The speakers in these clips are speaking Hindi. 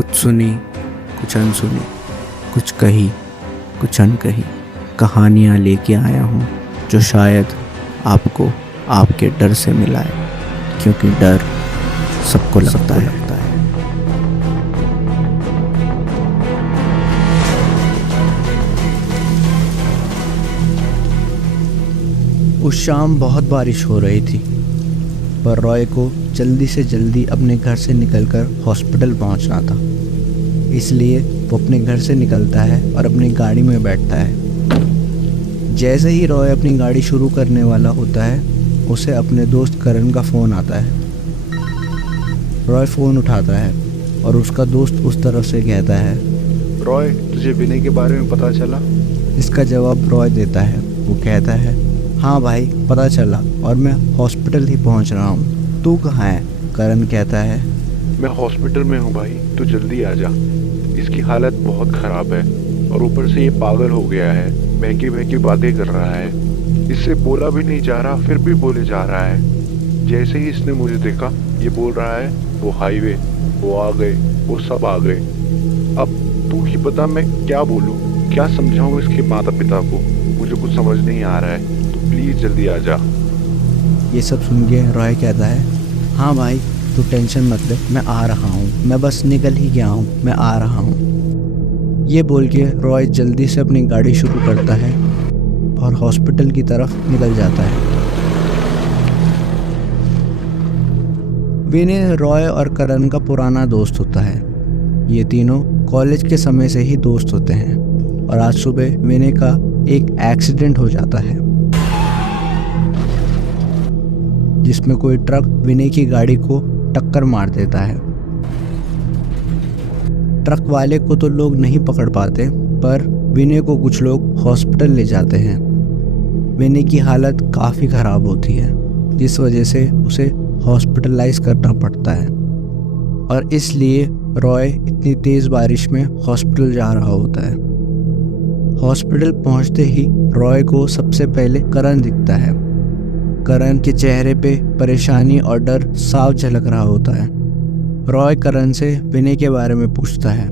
कुछ सुनी, कुछ अनसुनी, कुछ कही, कुछ अनकही कहानियाँ लेके आया हूँ जो शायद आपको आपके डर से मिलाए, क्योंकि डर सबको लगता है। उस शाम बहुत बारिश हो रही थी, पर रॉय को जल्दी से जल्दी अपने घर से निकलकर हॉस्पिटल पहुंचना था। इसलिए वो अपने घर से निकलता है और अपनी गाड़ी में बैठता है। जैसे ही रॉय अपनी गाड़ी शुरू करने वाला होता है, उसे अपने दोस्त करण का फ़ोन आता है। रॉय फ़ोन उठाता है और उसका दोस्त उस तरफ से कहता है, रॉय, तुझे विनय के बारे में पता चला? इसका जवाब रॉय देता है। वो कहता है, हाँ भाई, पता चला और मैं हॉस्पिटल ही पहुंच रहा हूँ। तू कहाँ है? करण कहता है, मैं हॉस्पिटल में हूँ भाई, तू जल्दी आ जा। इसकी हालत बहुत ख़राब है और ऊपर से ये पागल हो गया है, बहकी बहकी बातें कर रहा है। इससे बोला भी नहीं जा रहा, फिर भी बोले जा रहा है। जैसे ही इसने मुझे देखा, ये बोल रहा है वो हाईवे, वो आ गए, वो सब आ गए। अब तू ही बता मैं क्या बोलूँ, क्या समझाऊँ इसके माता पिता को? मुझे कुछ समझ नहीं आ रहा है, प्लीज़ जल्दी आ जा। ये सब सुन के रॉय कहता है, हाँ भाई, तू टेंशन मत ले, मैं आ रहा हूँ, मैं बस निकल ही गया हूँ, मैं आ रहा हूँ। ये बोल के रॉय जल्दी से अपनी गाड़ी शुरू करता है और हॉस्पिटल की तरफ निकल जाता है। विनय रॉय और करण का पुराना दोस्त होता है। ये तीनों कॉलेज के समय से ही दोस्त होते हैं और आज सुबह विनय का एक एक्सीडेंट हो जाता है, जिसमें कोई ट्रक विनय की गाड़ी को टक्कर मार देता है। ट्रक वाले को तो लोग नहीं पकड़ पाते, पर विनय को कुछ लोग हॉस्पिटल ले जाते हैं। विनय की हालत काफ़ी ख़राब होती है, जिस वजह से उसे हॉस्पिटलाइज करना पड़ता है और इसलिए रॉय इतनी तेज़ बारिश में हॉस्पिटल जा रहा होता है। हॉस्पिटल पहुंचते ही रॉय को सबसे पहले करण दिखता है। करण के चेहरे पे परेशानी और डर साफ झलक रहा होता है। रॉय करण से विनय के बारे में पूछता है।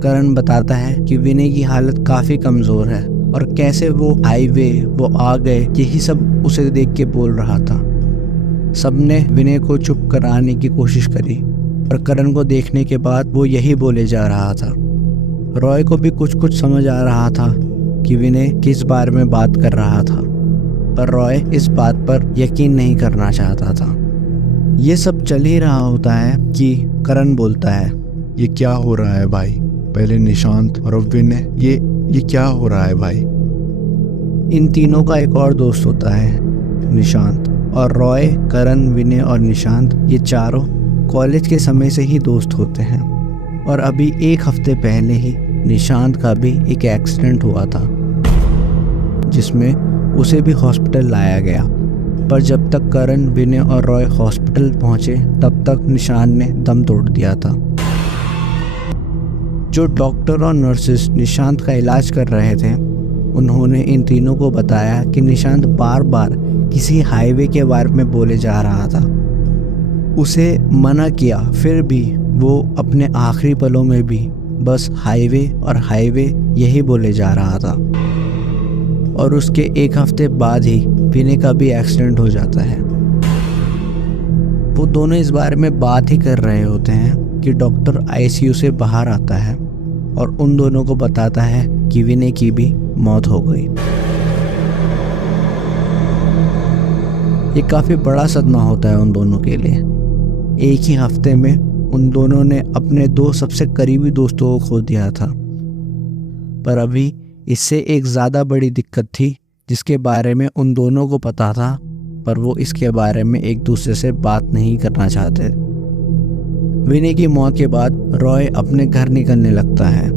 करण बताता है कि विनय की हालत काफ़ी कमज़ोर है और कैसे वो हाईवे, वो आ गए, यही सब उसे देख के बोल रहा था। सबने विनय को चुप कराने की कोशिश करी, पर करण को देखने के बाद वो यही बोले जा रहा था। रॉय को भी कुछ कुछ समझ आ रहा था कि विनय किस बारे में बात कर रहा था, पर रॉय इस बात पर यकीन नहीं करना चाहता था। ये सब चल ही रहा होता है कि करण बोलता है, ये क्या हो रहा है भाई? पहले निशांत और अब विनय, ये क्या हो रहा है भाई? इन तीनों का एक और दोस्त होता है, निशांत। और रॉय, करण, विनय और निशांत, ये चारों कॉलेज के समय से ही दोस्त होते हैं। और अभी एक हफ्ते पहले ही निशांत का भी एक एक्सीडेंट हुआ था, जिसमें उसे भी हॉस्पिटल लाया गया। पर जब तक करण, विनय और रॉय हॉस्पिटल पहुंचे, तब तक निशांत ने दम तोड़ दिया था। जो डॉक्टर और नर्सेस निशांत का इलाज कर रहे थे, उन्होंने इन तीनों को बताया कि निशांत बार बार किसी हाईवे के बारे में बोले जा रहा था। उसे मना किया, फिर भी वो अपने आखिरी पलों में भी बस हाईवे और हाईवे यही बोले जा रहा था। और उसके एक हफ्ते बाद ही विनय का भी एक्सीडेंट हो जाता है। वो दोनों इस बारे में बात ही कर रहे होते हैं कि डॉक्टर आईसीयू से बाहर आता है और उन दोनों को बताता है कि विनय की भी मौत हो गई। ये काफ़ी बड़ा सदमा होता है उन दोनों के लिए। एक ही हफ्ते में उन दोनों ने अपने दो सबसे करीबी दोस्तों को खो दिया था। पर अभी इससे एक ज़्यादा बड़ी दिक्कत थी, जिसके बारे में उन दोनों को पता था, पर वो इसके बारे में एक दूसरे से बात नहीं करना चाहते। विनय की मौत के बाद रॉय अपने घर निकलने लगता है।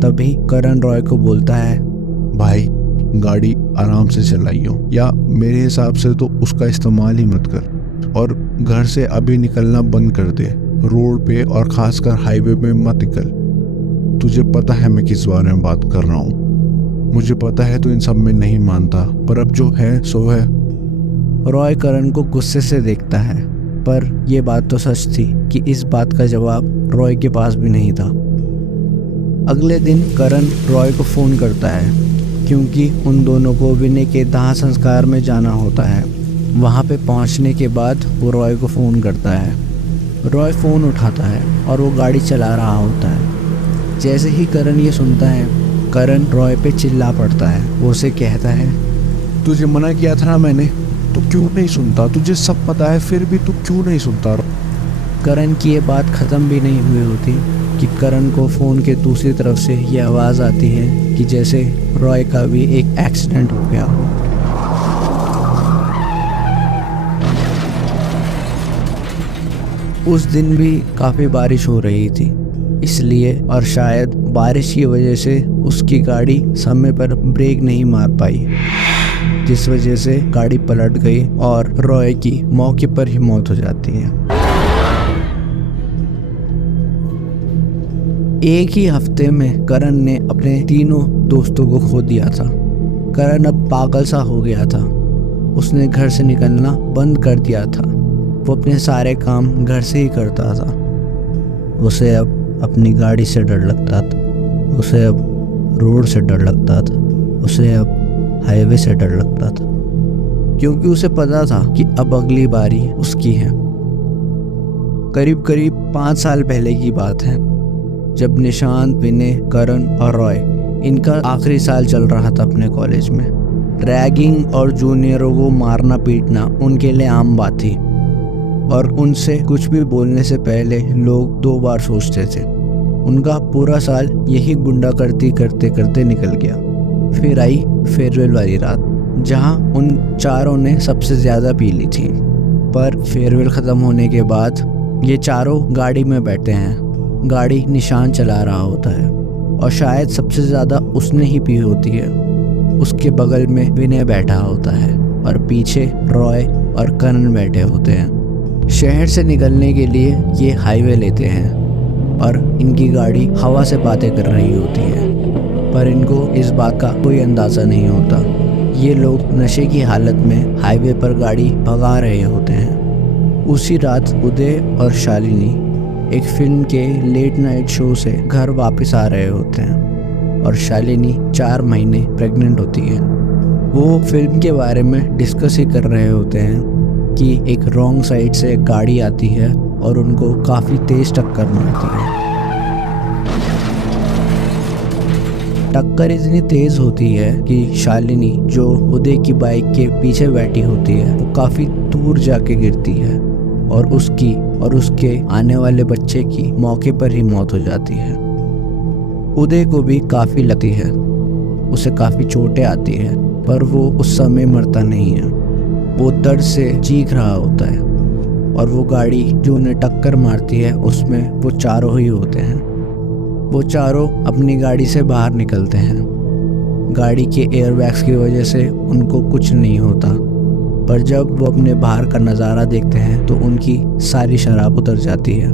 तभी करण रॉय को बोलता है, भाई, गाड़ी आराम से चलाइयो, या मेरे हिसाब से तो उसका इस्तेमाल ही मत कर, और घर से अभी निकलना बंद कर दे। रोड पे और खासकर हाईवे में मत निकल। तुझे पता है मैं किस बारे में बात कर रहा हूँ। मुझे पता है तू इन सब में नहीं मानता, पर अब जो है सो है। रॉय करण को गुस्से से देखता है पर यह बात तो सच थी कि इस बात का जवाब रॉय के पास भी नहीं था। अगले दिन करण रॉय को फ़ोन करता है क्योंकि उन दोनों को विनय के दाह संस्कार में जाना होता है। वहाँ पे पहुँचने के बाद वो रॉय को फ़ोन करता है। रॉय फ़ोन उठाता है और वो गाड़ी चला रहा होता है। जैसे ही करण ये सुनता है, करण रॉय पे चिल्ला पड़ता है। वो उसे कहता है, तुझे मना किया था ना मैंने, तो क्यों नहीं सुनता? तुझे सब पता है फिर भी तू क्यों नहीं सुनता? करण की ये बात ख़त्म भी नहीं हुई होती कि करण को फ़ोन के दूसरी तरफ से ये आवाज़ आती है कि जैसे रॉय का भी एक एक्सीडेंट हो गया हो। उस दिन भी काफ़ी बारिश हो रही थी, इसलिए और शायद बारिश की वजह से उसकी गाड़ी समय पर ब्रेक नहीं मार पाई, जिस वजह से गाड़ी पलट गई और रॉय की मौके पर ही मौत हो जाती है। एक ही हफ्ते में करण ने अपने तीनों दोस्तों को खो दिया था। करण अब पागल सा हो गया था। उसने घर से निकलना बंद कर दिया था। वो अपने सारे काम घर से ही करता था। उसे अब अपनी गाड़ी से डर लगता था। उसे अब रोड से डर लगता था। उसे अब हाईवे से डर लगता था, क्योंकि उसे पता था कि अब अगली बारी उसकी है। करीब करीब 5 साल पहले की बात है, जब निशांत, विनय, करण और रॉय इनका आखिरी साल चल रहा था अपने कॉलेज में। रैगिंग और जूनियरों को मारना पीटना उनके लिए आम बात थी और उनसे कुछ भी बोलने से पहले लोग 2 बार सोचते थे। उनका पूरा साल यही गुंडागर्दी करते करते निकल गया। फिर आई फेयरवेल वाली रात, जहां उन चारों ने सबसे ज़्यादा पी ली थी। पर फेयरवेल ख़त्म होने के बाद ये चारों गाड़ी में बैठे हैं। गाड़ी निशान चला रहा होता है और शायद सबसे ज़्यादा उसने ही पी होती है। उसके बगल में विनय बैठा होता है और पीछे रॉय और करण बैठे होते हैं। शहर से निकलने के लिए ये हाईवे लेते हैं और इनकी गाड़ी हवा से बातें कर रही होती है, पर इनको इस बात का कोई अंदाज़ा नहीं होता। ये लोग नशे की हालत में हाईवे पर गाड़ी भगा रहे होते हैं। उसी रात उदय और शालिनी एक फिल्म के लेट नाइट शो से घर वापस आ रहे होते हैं और शालिनी 4 महीने प्रेग्नेंट होती है। वो फिल्म के बारे में डिस्कस ही कर रहे होते हैं कि एक रॉन्ग साइड से गाड़ी आती है और उनको काफ़ी तेज टक्कर मारती है। टक्कर इतनी तेज होती है कि शालिनी, जो उदय की बाइक के पीछे बैठी होती है, वो काफ़ी दूर जाके गिरती है और उसकी और उसके आने वाले बच्चे की मौके पर ही मौत हो जाती है। उदय को भी काफ़ी लगती है, उसे काफ़ी चोटें आती है, पर वो उस समय मरता नहीं है। वो दर्द से चीख रहा होता है और वो गाड़ी जो उन्हें टक्कर मारती है उसमें वो चारों ही होते हैं। वो चारों अपनी गाड़ी से बाहर निकलते हैं। गाड़ी के एयरबैग्स की वजह से उनको कुछ नहीं होता, पर जब वो अपने बाहर का नज़ारा देखते हैं तो उनकी सारी शराब उतर जाती है।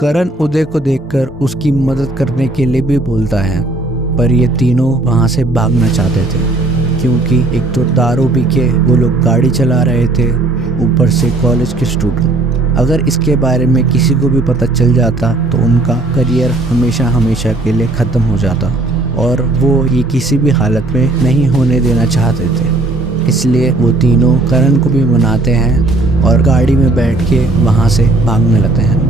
करण उदय को देखकर उसकी मदद करने के लिए भी बोलता है, पर ये तीनों वहाँ से भागना चाहते थे, क्योंकि एक तो दारू पी के वो लोग गाड़ी चला रहे थे, ऊपर से कॉलेज के स्टूडेंट। अगर इसके बारे में किसी को भी पता चल जाता तो उनका करियर हमेशा हमेशा के लिए ख़त्म हो जाता और वो ये किसी भी हालत में नहीं होने देना चाहते थे। इसलिए वो तीनों करण को भी मनाते हैं और गाड़ी में बैठ के वहाँ से भागने लगते हैं।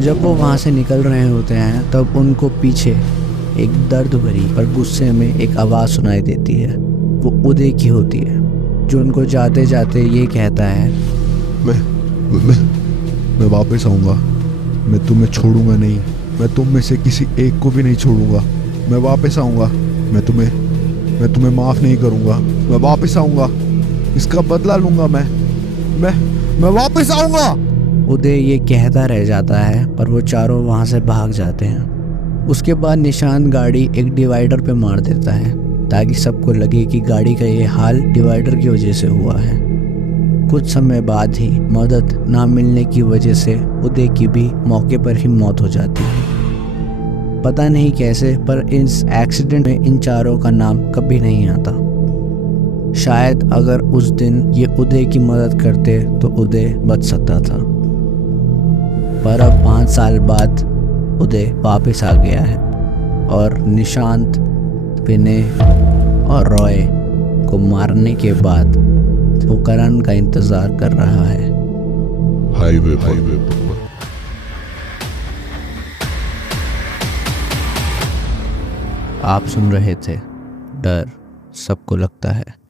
जब वो वहाँ से निकल रहे होते हैं तब उनको पीछे एक दर्द भरी और गुस्से में एक आवाज़ सुनाई देती है। वो उदय की होती है, जो उनको जाते जाते ये कहता है, मैं वापस आऊँगा। मैं तुम्हें छोड़ूंगा नहीं। मैं तुम में से किसी एक को भी नहीं छोड़ूंगा। मैं वापस आऊँगा। मैं तुम्हें माफ़ नहीं करूँगा। मैं वापस आऊँगा। इसका बदला लूँगा। मैं वापस आऊँगा। उदय ये कहता रह जाता है, पर वो चारों वहाँ से भाग जाते हैं। उसके बाद निशांत गाड़ी एक डिवाइडर पे मार देता है ताकि सबको लगे कि गाड़ी का ये हाल डिवाइडर की वजह से हुआ है। कुछ समय बाद ही मदद ना मिलने की वजह से उदय की भी मौके पर ही मौत हो जाती है। पता नहीं कैसे, पर इस एक्सीडेंट में इन चारों का नाम कभी नहीं आता। शायद अगर उस दिन ये उदय की मदद करते तो उदय बच सकता था। पर अब 5 साल बाद उदय वापस आ गया है और निशांत, विनय और रॉय को मारने के बाद वो करण का इंतजार कर रहा है हाईवे पर। आप सुन रहे थे डर सबको लगता है।